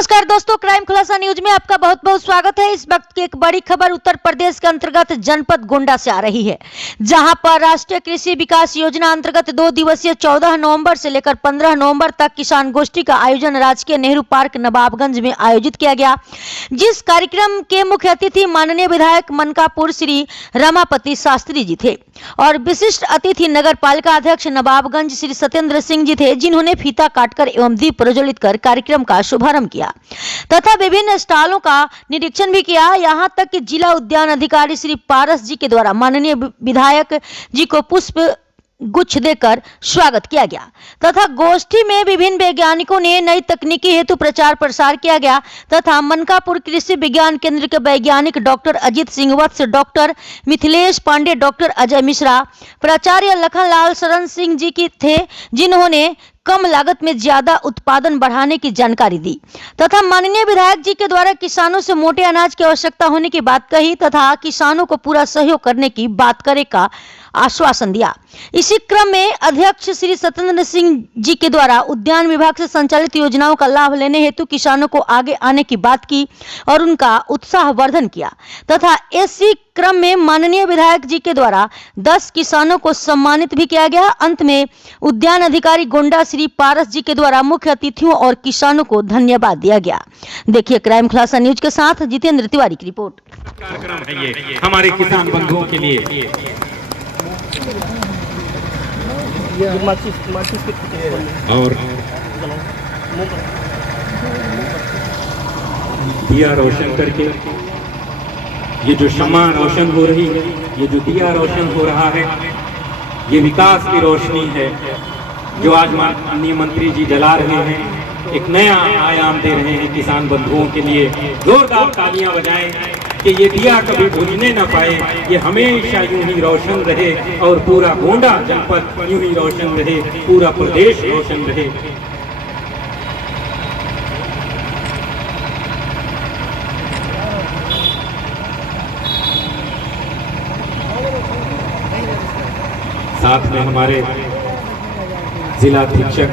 नमस्कार दोस्तों, क्राइम खुलासा न्यूज में आपका बहुत बहुत स्वागत है। इस वक्त की एक बड़ी खबर उत्तर प्रदेश के अंतर्गत जनपद गोंडा से आ रही है, जहां पर राष्ट्रीय कृषि विकास योजना अंतर्गत 2 दिवसीय 14 नवंबर से लेकर 15 नवंबर तक किसान गोष्ठी का आयोजन राजकीय नेहरू पार्क नवाबगंज में आयोजित किया गया, जिस कार्यक्रम के मुख्य अतिथि माननीय विधायक मनकापुर श्री रमापति शास्त्री जी थे और विशिष्ट अतिथि नगर पालिका अध्यक्ष नवाबगंज श्री सत्येंद्र सिंह जी थे, जिन्होंने फीता काटकर एवं दीप प्रज्वलित कर कार्यक्रम का शुभारंभ किया तथा विभिन्न स्टॉलों का निरीक्षण भी किया। यहां तक कि जिला उद्यान अधिकारी श्री पारस जी के द्वारा माननीय विधायक जी को पुष्प गुच्छ देकर स्वागत किया गया तथा गोष्ठी में विभिन्न वैज्ञानिकों ने नई तकनीकी हेतु प्रचार प्रसार किया गया तथा मनकापुर कृषि विज्ञान केंद्र के वैज्ञानिक डॉक्टर अजित सिंह वत्स, डॉक्टर मिथिलेश पांडे, डॉक्टर अजय मिश्रा, प्राचार्य लखनलाल शरण सिंह जी की थे, जिन्होंने कम लागत में ज्यादा उत्पादन बढ़ाने की जानकारी दी तथा माननीय विधायक जी के द्वारा किसानों से मोटे अनाज की आवश्यकता होने की बात कही तथा किसानों को पूरा सहयोग करने की बात करे का आश्वासन दिया। इसी क्रम में अध्यक्ष श्री सत्येंद्र सिंह जी के द्वारा उद्यान विभाग से संचालित योजनाओं का लाभ लेने हेतु किसानों को आगे आने की बात की और उनका उत्साहवर्धन किया तथा इसी क्रम में माननीय विधायक जी के द्वारा 10 किसानों को सम्मानित भी किया गया। अंत में उद्यान अधिकारी गोंडा श्री पारस जी के द्वारा मुख्य अतिथियों और किसानों को धन्यवाद दिया गया। देखिए क्राइम खुलासा न्यूज के साथ जितेंद्र तिवारी की रिपोर्ट। कार्यक्रम है ये हमारे किसान बंधुओं के लिए। और दिया रोशन करके ये जो शम्मा रोशन हो रही है, ये जो दिया रोशन हो रहा है, ये विकास की रोशनी है जो आज माननीय मंत्री जी जला रहे हैं। एक नया आयाम दे रहे हैं किसान बंधुओं के लिए। जोरदार तालियां बजाएं कि ये दिया कभी बुझने न पाए, ये हमेशा यूं ही रोशन रहे और पूरा गोंडा जनपद यूं ही रोशन रहे, पूरा प्रदेश रोशन रहे। साथ में हमारे जिला अधीक्षक,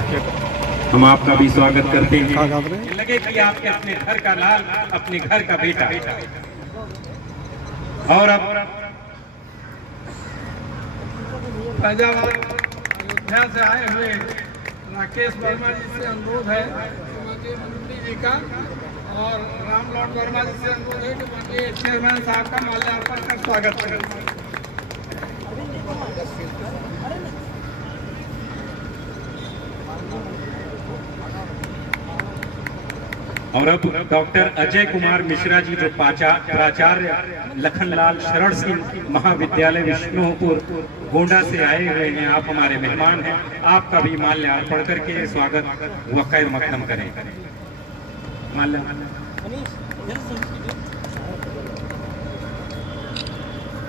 हम आपका भी स्वागत करते हैं। लगे कि आपके अपने घर का लाल, अपने घर का बेटा। और अब फैजाबाद अयोध्या से आए हुए राकेश वर्मा जी से अनुरोध है माननीय मंत्री जी का और रामलॉर्ड वर्मा जी से अनुरोध है कि माननीय चेयरमैन साहब का माल्यार्पण कर स्वागत करें। और अब डॉक्टर अजय कुमार मिश्रा जी जो प्राचार्य लखनलाल शरण सिंह महाविद्यालय विष्णुपुर गोंडा से आए हुए हैं, आप हमारे मेहमान हैं, आपका भी माल्यार्पण करके स्वागत व खैर मकदम करें।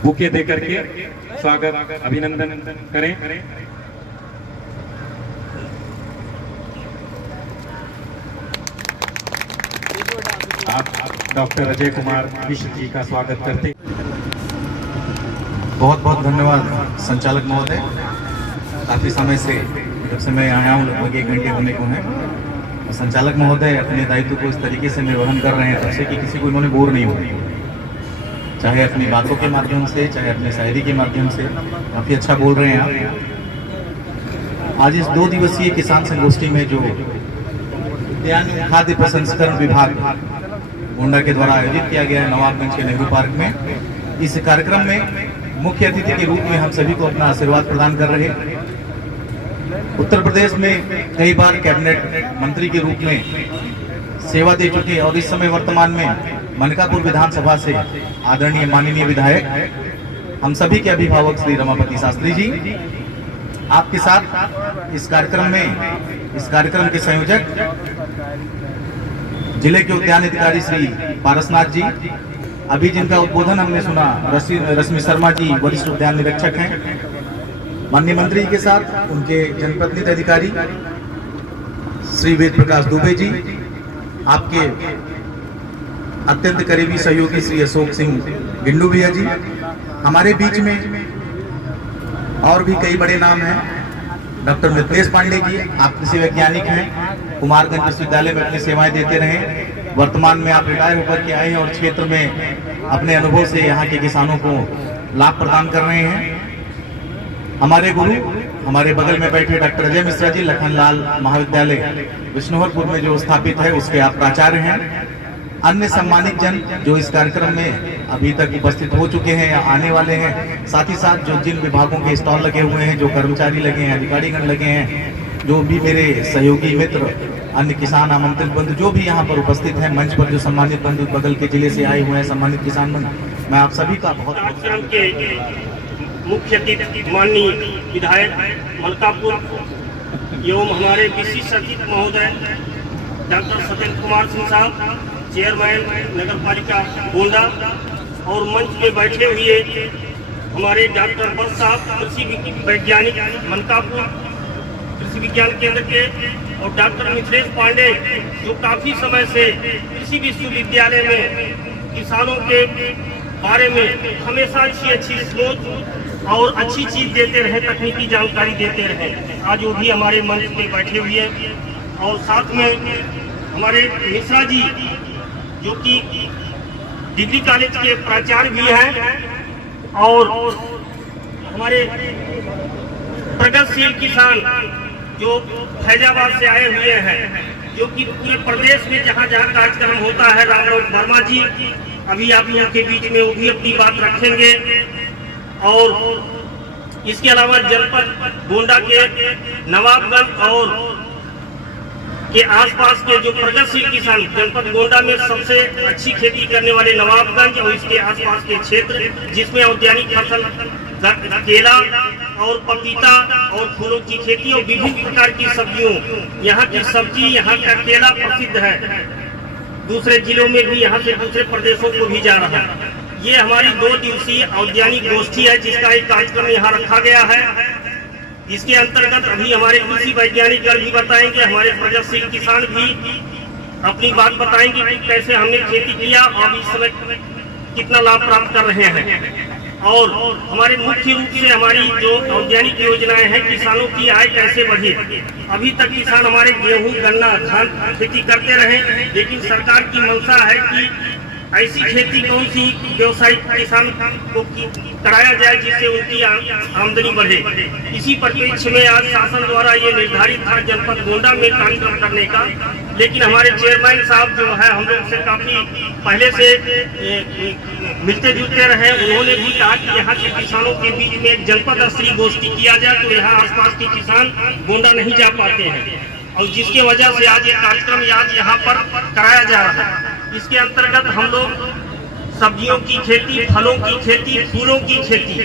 बुके दे करके स्वागत अभिनंदन करें। आप डॉक्टर अजय कुमार मिश्र जी का स्वागत करते। बहुत बहुत धन्यवाद संचालक महोदय। काफ़ी समय से जब से मैं आया हूँ, लगभग 1 घंटे होने को है। संचालक महोदय अपने दायित्व को इस तरीके से निर्वहन कर रहे हैं जैसे कि किसी को उन्होंने बोर नहीं हो, चाहे अपनी बातों के माध्यम से, चाहे अपनी शायरी के माध्यम से। काफ़ी अच्छा बोल रहे हैं आप। आज इस 2 दिवसीय किसान संगोष्ठी में जो उद्यान खाद्य प्रसंस्करण विभाग गोंडा के द्वारा आयोजित किया गया है नवाबगंज के नेहरू पार्क में, इस कार्यक्रम में मुख्य अतिथि के रूप में हम सभी को अपना आशीर्वाद प्रदान कर रहे हैं। उत्तर प्रदेश में कई बार कैबिनेट मंत्री के रूप में सेवा दे चुके और इस समय वर्तमान में मनकापुर विधानसभा से आदरणीय माननीय विधायक हम सभी के अभिभावक श्री रमापति शास्त्री जी आपके साथ इस कार्यक्रम के संयोजक जिले के उद्यान अधिकारी श्री पारसनाथ जी, अभी जिनका उद्बोधन हमने सुना रश्मि शर्मा जी वरिष्ठ उद्यान निरीक्षक हैं, माननीय मंत्री के साथ उनके जनप्रतिनिधि अधिकारी श्री वेद प्रकाश दुबे जी, आपके अत्यंत करीबी सहयोगी श्री अशोक सिंह गिंडू भैया जी, हमारे बीच में और भी कई बड़े नाम हैं। डॉक्टर मिथिलेश पांडे जी, आप कृषि वैज्ञानिक हैं, कुमारगंज विश्वविद्यालय में अपनी सेवाएं देते रहे। वर्तमान में आप रिटायर होकर के आए हैं और क्षेत्र में अपने अनुभव से यहाँ के किसानों को लाभ प्रदान कर रहे हैं। हमारे गुरु हमारे बगल में बैठे डॉक्टर अजय मिश्रा जी लखनलाल महाविद्यालय विष्णुवरपुर में जो स्थापित है उसके आप प्राचार्य हैं। अन्य सम्मानित जन जो इस कार्यक्रम में अभी तक उपस्थित हो चुके हैं या आने वाले हैं, साथ ही साथ जो जिन विभागों के स्टॉल लगे हुए हैं, जो कर्मचारी लगे हैं, अधिकारीगण लगे हैं, जो भी मेरे सहयोगी मित्र, अन्य किसान आमंत्रित बंधु जो भी यहाँ पर उपस्थित हैं, मंच पर जो सम्मानित बंधु बगल के जिले से आए हुए हैं, सम्मानित किसान बंधु, मैं आप सभी का बहुत कार्यक्रम के मुख्य अतिथि माननीय विधायक मलकापुर एवं हमारे विशिष्ट अतिथि महोदय डॉक्टर सत्येंद्र कुमार सिंह साहब, चेयरमैन नगर पालिका गोंडा, और मंच में बैठे हुए हमारे डॉक्टर बस साहब कृषि वैज्ञानिक मलकापुर कृषि विज्ञान केंद्र के, और डॉक्टर मिथिलेश पांडे जो काफी समय से कृषि विश्वविद्यालय में किसानों के बारे में हमेशा अच्छी सोच और अच्छी चीज देते रहे, तकनीकी जानकारी देते रहे। आज वो भी हमारे मंच में बैठे हुए हैं। और साथ में हमारे मिश्रा जी जो कि डिग्री कॉलेज के प्राचार्य भी हैं, और हमारे प्रगतिशील किसान जो फैजाबाद से आए हुए हैं, जो कि पूरे प्रदेश में जहाँ जहाँ कार्यक्रम होता है, रामलोक वर्मा जी अभी आप लोगों के बीच में वो भी अपनी बात रखेंगे। और इसके अलावा जनपद गोंडा के नवाबगंज और के आसपास के जो प्रगतिशील किसान, जनपद गोंडा में सबसे अच्छी खेती करने वाले नवाबगंज और इसके आसपास के क्षेत्र, जिसमें औद्यानिक फसल केला और पपीता और फूलों की खेती और विभिन्न प्रकार की सब्जियों, यहाँ की सब्जी, यहाँ का केला प्रसिद्ध है, दूसरे जिलों में भी, यहाँ से दूसरे प्रदेशों को भी जा रहा है। ये हमारी 2 दिवसीय औद्यानिक गोष्ठी है, जिसका एक कार्यक्रम यहाँ रखा गया है। इसके अंतर्गत अभी हमारे कृषि वैज्ञानिक गण भी बताएंगे, हमारे प्रगतिशील किसान भी अपनी बात बताएंगे कि कैसे हमने खेती किया और इस समय कितना लाभ प्राप्त कर रहे हैं। और हमारे मुख्य रूप से हमारी जो औद्यानिक योजनाएं हैं, किसानों की आय कैसे बढ़े। अभी तक किसान हमारे गेहूं, गन्ना, धान खेती करते रहे, लेकिन सरकार की मंशा है कि ऐसी खेती कौन सी व्यवसायिक किसान को कराया जाए जिससे उनकी आमदनी बढ़े। इसी परिप्रेक्ष्य में आज शासन द्वारा ये निर्धारित था जनपद गोंडा में कार्यक्रम करने का, लेकिन हमारे चेयरमैन साहब जो है हम लोग से काफी पहले से मिलते जुलते रहे, उन्होंने भी कहा कि यहाँ के किसानों के बीच में एक जनपद स्तरीय गोष्ठी किया जाए, तो यहाँ आसपास के किसान गोंडा नहीं जा पाते हैं, और जिसके वजह से आज ये कार्यक्रम आज यहाँ पर कराया जा रहा है। इसके अंतर्गत हम लोग सब्जियों की खेती, फलों की खेती, फूलों की खेती,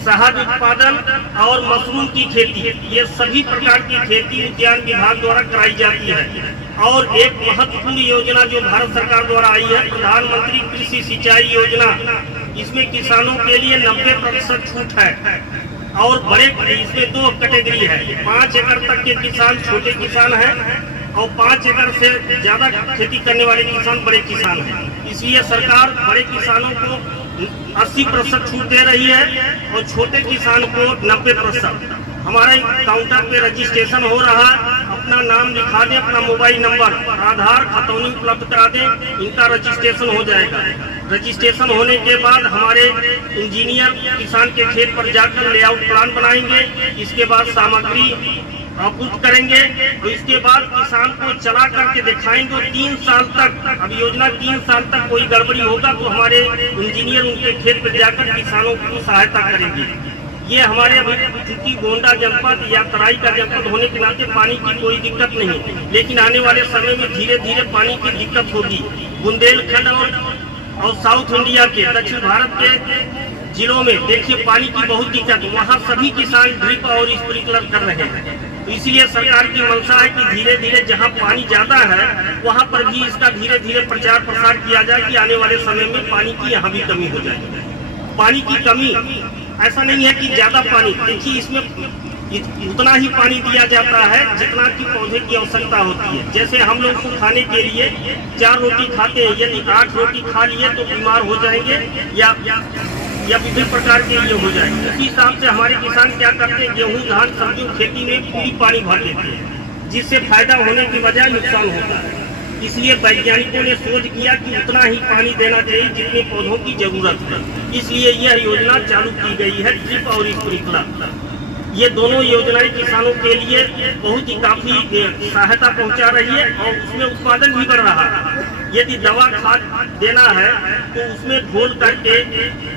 शहद उत्पादन और मशरूम की खेती, ये सभी प्रकार की खेती उद्यान विभाग द्वारा कराई जाती है। और एक महत्वपूर्ण योजना जो भारत सरकार द्वारा आई है, प्रधानमंत्री कृषि सिंचाई योजना, इसमें किसानों के लिए 90% छूट है। और बड़े इसमें 2 कैटेगरी है, 5 एकड़ तक के किसान छोटे किसान हैं, और 5 एकड़ से ज्यादा खेती करने वाले किसान बड़े किसान हैं। इसलिए सरकार बड़े किसानों को 80% छूट दे रही है और छोटे किसान को 90%। हमारे काउंटर पे रजिस्ट्रेशन हो रहा है, अपना नाम लिखा दें, अपना मोबाइल नंबर, आधार, खतौनी उपलब्ध करा दें, इनका रजिस्ट्रेशन हो जाएगा। रजिस्ट्रेशन होने के बाद हमारे इंजीनियर किसान के खेत पर जाकर लेआउट प्लान बनाएंगे, इसके बाद सामग्री आपूर्ति करेंगे, तो इसके बाद किसान को चला करके दिखाएंगे। 3 साल तक, अब योजना 3 साल तक कोई गड़बड़ी होगा तो हमारे इंजीनियर उनके खेत पर जाकर किसानों को सहायता करेंगे। ये हमारे अभी चूंकि गोंडा जनपद या तराई का जनपद होने के नाते पानी की कोई दिक्कत नहीं, लेकिन आने वाले समय में धीरे धीरे पानी की दिक्कत होगी। बुंदेलखंड और साउथ इंडिया के, दक्षिण भारत के जिलों में देखिए पानी की बहुत दिक्कत, वहाँ सभी किसान ड्रिप और स्प्रिंकलर कर रहे हैं। तो इसलिए सरकार की मंशा है कि धीरे धीरे जहाँ पानी ज्यादा है वहाँ पर भी इसका धीरे धीरे प्रचार प्रसार किया जाए कि आने वाले समय में पानी की यहाँ भी कमी हो जाए। पानी की कमी ऐसा नहीं है कि ज्यादा पानी, देखिए इसमें उतना ही पानी दिया जाता है जितना कि पौधे की आवश्यकता होती है। जैसे हम लोग को खाने के लिए 4 रोटी खाते हैं, यदि 8 रोटी खा लिए तो बीमार हो जाएंगे या विभिन्न प्रकार के ये हो जाएंगे। इसी हिसाब से हमारे किसान क्या करते हैं, गेहूं, धान, सब्जियों खेती में पूरी पानी भर देते हैं। जिससे फायदा होने की बजाय नुकसान होता है। इसलिए वैज्ञानिकों ने सोच किया कि उतना ही पानी देना चाहिए जितने पौधों की जरूरत है। इसलिए यह योजना चालू की गई है, ड्रिप और स्प्रिंकलर। ये दोनों योजनाएं किसानों के लिए बहुत ही काफी सहायता पहुंचा रही है और उसमें उत्पादन भी बढ़ रहा है। यदि दवा खाद देना है तो उसमें घोल करके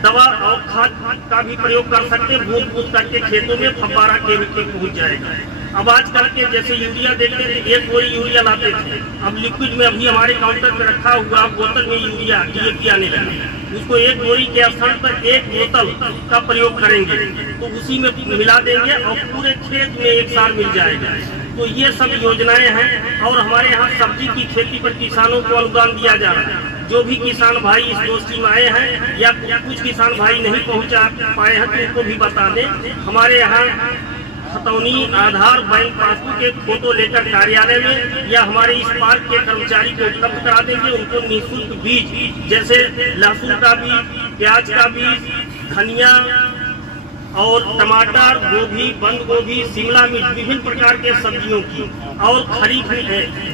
दवा और खाद का भी प्रयोग कर सकते हैं। बूंद बूंद करके खेतों में फव्वारा के रूप में पहुंच जाएगा। अब आजकल के जैसे यूरिया देखते थे, एक बोरी यूरिया लाते थे, अब लिक्विड में अभी हमारे काउंटर पे रखा हुआ बोतल में यूरिया DAP आने लगा। उसको एक बोरी के स्थान पर एक बोतल का प्रयोग करेंगे तो उसी में मिला देंगे और पूरे खेत में एक साल मिल जाएगा। तो ये सब योजनाएं हैं। और हमारे यहाँ सब्जी की खेती पर किसानों को अनुदान दिया जा रहा है। जो भी किसान भाई इस गोष्ठी में आए हैं या कुछ किसान भाई नहीं पहुँचा पाए हैं तो उनको भी बता दें, हमारे यहाँ खतौनी, आधार, बैंक पासबुक के फोटो लेकर कार्यालय में या हमारे इस पार्क के कर्मचारी को उपलब्ध करा देंगे। उनको निःशुल्क बीज जैसे लहसुन का बीज, प्याज का बीज, धनिया और टमाटर, गोभी, बंद गोभी, शिमला मिर्च, विभिन्न प्रकार के सब्जियों की और खरीफ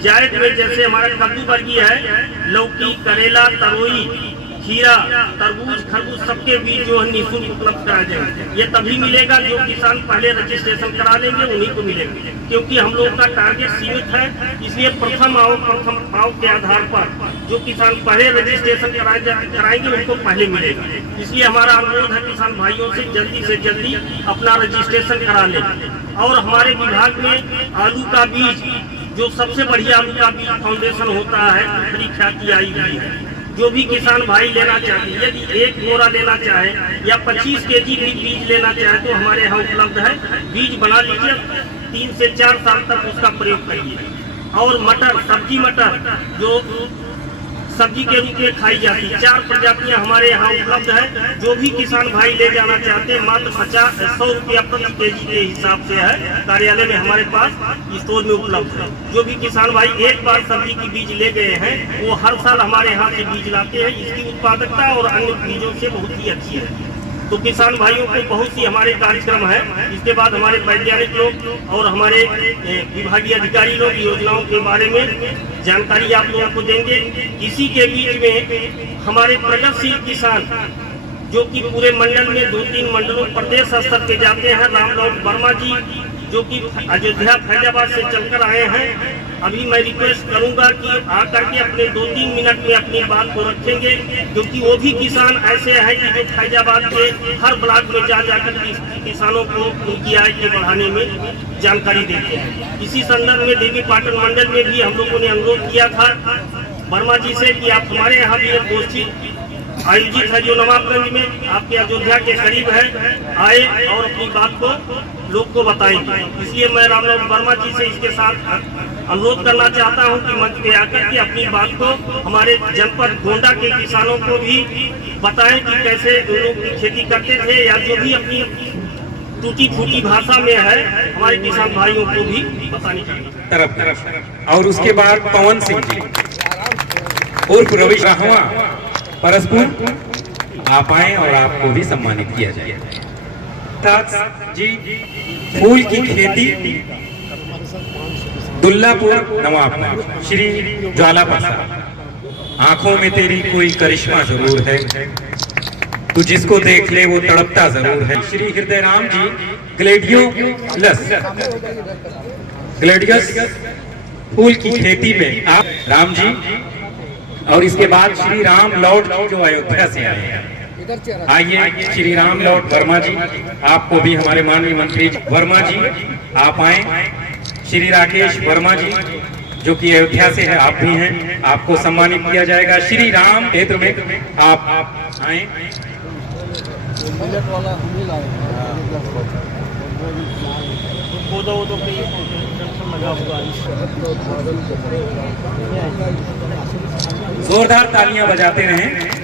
जायद में जैसे हमारा कद्दू वर्गीय है, लौकी, करेला, तरोई, खीरा, तरबूज, खरबूज सबके बीज जो है निःशुल्क उपलब्ध कराए जाएंगे। ये तभी मिलेगा जो किसान पहले रजिस्ट्रेशन करा लेंगे, उन्हीं को मिलेगा। क्योंकि हम लोग का टारगेट सीमित है, इसलिए प्रथम आओ के आधार पर जो किसान पहले रजिस्ट्रेशन कराएंगे उनको पहले मिलेगा। इसलिए हमारा अनुरोध है किसान भाइयों से जल्दी अपना रजिस्ट्रेशन करा लें। और हमारे विभाग में आलू का बीज, जो सबसे बढ़िया आलू का बीज फाउंडेशन होता है, बड़ी ख्याति आई हुई है। जो भी किसान भाई लेना चाहते, यदि एक बोरा लेना चाहे या 25 kg भी बीज लेना चाहे तो हमारे यहाँ उपलब्ध है। बीज बना लीजिए, 3 से 4 साल तक उसका प्रयोग करिए। और मटर, सब्जी मटर जो सब्जी के रूप में खाई जाती, 4 प्रजातियां हमारे यहाँ उपलब्ध है। जो भी किसान भाई ले जाना चाहते हैं मात्र 100 रुपया प्रति kg के हिसाब से है, कार्यालय में हमारे पास स्टोर में उपलब्ध है। जो भी किसान भाई एक बार सब्जी की बीज ले गए हैं वो हर साल हमारे यहाँ से बीज लाते हैं। इसकी उत्पादकता और अन्य बीजों से बहुत ही अच्छी है। तो किसान भाइयों को बहुत सी हमारे कार्यक्रम है। इसके बाद हमारे वैज्ञानिक लोग और हमारे विभागीय अधिकारी लोग योजनाओं के बारे में जानकारी आप लोगों को देंगे। इसी के बीच में हमारे प्रगतिशील किसान जो कि पूरे मंडल में 2-3 मंडलों प्रदेश स्तर पे जाते हैं, रामलौट वर्मा जी जो कि अयोध्या फैजाबाद से चलकर आए हैं। अभी मैं रिक्वेस्ट करूंगा कि आकर के अपने 2-3 मिनट में अपनी बात को रखेंगे, क्योंकि वो भी किसान ऐसे हैं कि जो फैजाबाद के हर ब्लॉक में जाकर किसानों को उनकी आय के बढ़ाने में जानकारी देते हैं। इसी संदर्भ में देवी पाटन मंडल में भी हम लोगों ने अनुरोध किया था वर्मा जी से कि आप हमारे यहाँ भी एक गोष्ठी आयोजित है जो नवाबगंज में आपके अयोध्या के करीब है, आए और अपनी बात को लोग को बताएंगे। इसलिए मैं रामलौट वर्मा जी से इसके साथ अनुरोध करना चाहता हूं कि मंच पे आकर के अपनी बात को हमारे जनपद गोंडा के किसानों को भी बताएं कि कैसे लोग खेती करते थे, या जो भी अपनी टूटी फूटी भाषा में है हमारे किसान भाइयों को भी बतानी चाहिए। तरफ और उसके बाद पवन सिंह जी उर्फ रवि राहवा परस्पुर आप आए और आपको भी सम्मानित किया जाए। जी फूल की खेती दुल्लापुर नवाबगंज, श्री ज्वाला प्रसाद। आंखों में तेरी कोई करिश्मा जरूर है, तू जिसको देख ले वो तड़पता जरूर है। श्री हृदय राम जी ग्लेडियस फूल की खेती में आप राम जी, और इसके बाद श्री राम लौट जो अयोध्या से आए हैं, आइए श्री राम लौट वर्मा जी, आपको भी हमारे माननीय मंत्री वर्मा जी आप आए। श्री राकेश वर्मा जी जो कि अयोध्या से है, आप भी हैं, आपको सम्मानित किया जाएगा। श्री राम क्षेत्र में आप आए। जोरदार तालियां बजाते रहें।